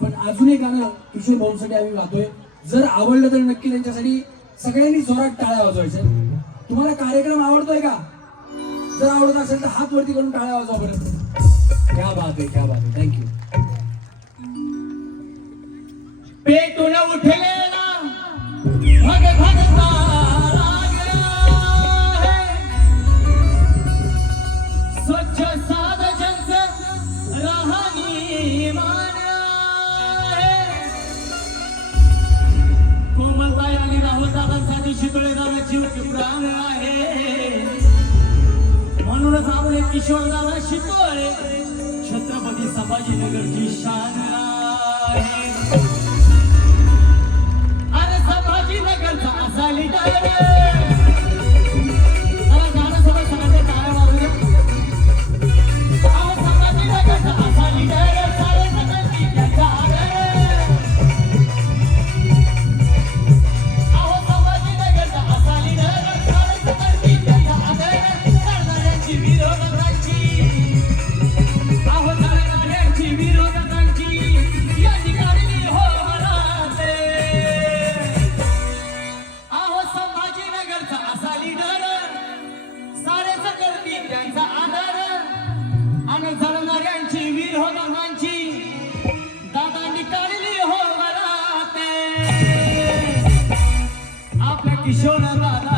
पण अजून एक गाणं किशोर भाऊंसाठी आम्ही गातोय. जर आवडलं तर नक्की त्यांच्यासाठी सगळ्यांनी जोरात टाळ्या वाजवायच्या. तुम्हाला कार्यक्रम आवडतोय का? जर आवडत असेल तर हात वरती करून टाळ्या वाजवा बरं. क्या बात आहे क्या बात आहे. थँक्यू पेटून उठलेला भग भगता दादांसाठी शितळे जीव प्राण आहे. म्हणूनच आपले किशोर दादा शितोळे. छत्रपती संभाजीनगरची शान आहे आपल्या किशोर दादाच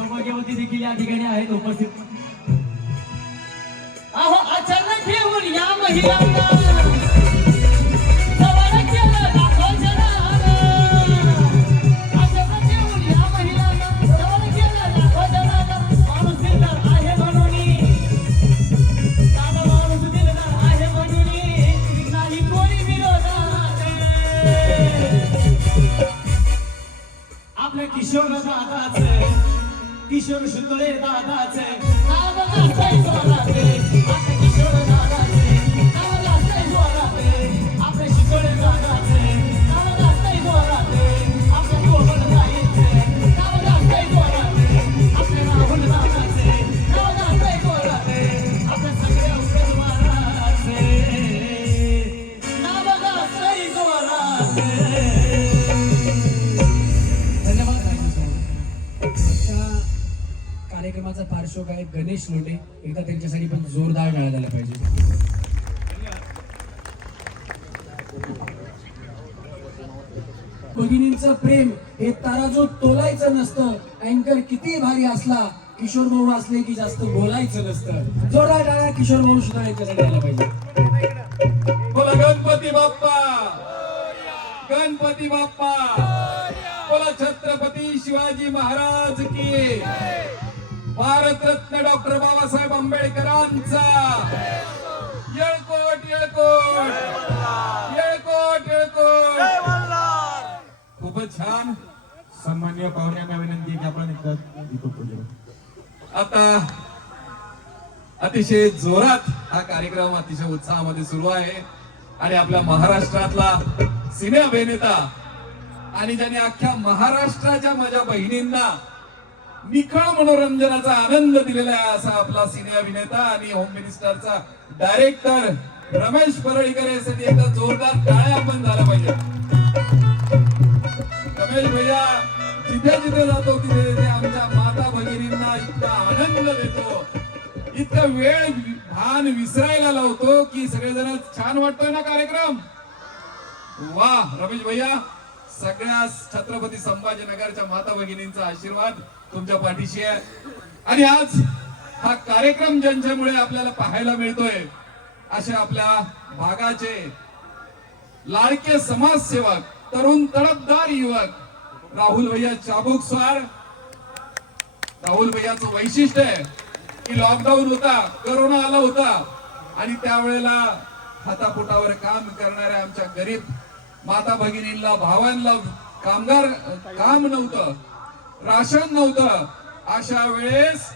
सौभाग्यवती देखील या ठिकाणी आहेत उपस्थित. अहो अचानक घेऊन या महिला. जवळ केलं लाखो जणांना. अचानक घेऊन या महिलांना जवळ कार्यक्रमाचा पार्श्वक आहे गणेश लोटे एकदा त्यांच्यासाठी पण जोरदार टाळ्या झाला पाहिजे. भगिनींचं प्रेम हे ताराजो तोलायचं नसतं. अँकर किती भारी असला किशोर भाऊ असले की जास्त बोलायचं नसतं. जोरदार टाळ्या किशोर भाऊ सुद्धा यांच्यासाठी आला पाहिजे. बोला गणपती बाप्पा. गणपती बाप्पा. बोला छत्रपती शिवाजी महाराज की. भारतरत्न डॉक्टर बाबासाहेब आंबेडकरांचा. येळकोट येळकोट. येळकोट येळकोट. खूपच छान. सन्मान्य पाहुण्यांना विनंती की आपण आता अतिशय जोरात हा कार्यक्रम अतिशय उत्साहामध्ये सुरू आहे. आणि आपल्या महाराष्ट्रातला सिने अभिनेता आणि ज्याने अख्ख्या महाराष्ट्राच्या माझ्या बहिणींना निखळ मनोरंजनाचा आनंद दिलेला आहे असा आपला सिने अभिनेता आणि होम मिनिस्टरचा डायरेक्टर रमेश परळीकर यासाठी एकदा जोरदार टाळ्या आपण झाला पाहिजे रमेश भैया जिथे जिथे जातो तिथे तिथे आमच्या माता भगिनींना इतका आनंद देतो. इतका वेळ भान विसरायला लावतो की सगळेजण छान वाटतोय ना कार्यक्रम? वा रमेश भैया. सगळ्या छत्रपती संभाजीनगरच्या माता भगिनींचा आशीर्वाद तुमच्या पाठीशी आहे. आणि आज हा कार्यक्रम ज्यांच्यामुळे आपल्याला पाहायला मिळतोय असे आपल्या भागाचे लाडके समाजसेवक तरुण तडपदार युवक राहुल भैया चाबुक स्वार राहुल भैयाचं वैशिष्ट्य आहे की लॉकडाऊन होता करोना आला होता आणि त्यावेळेला हातापोटावर काम करणाऱ्या आमच्या गरीब माता भगिनींना भावांना कामगार काम नव्हतं राशन नव्हतं. अशा वेळेस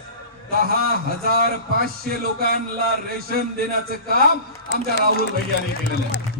दहा हजार पाचशे लोकांना रेशन देण्याचं काम आमच्या राहुल भैयाने केलेलं आहे.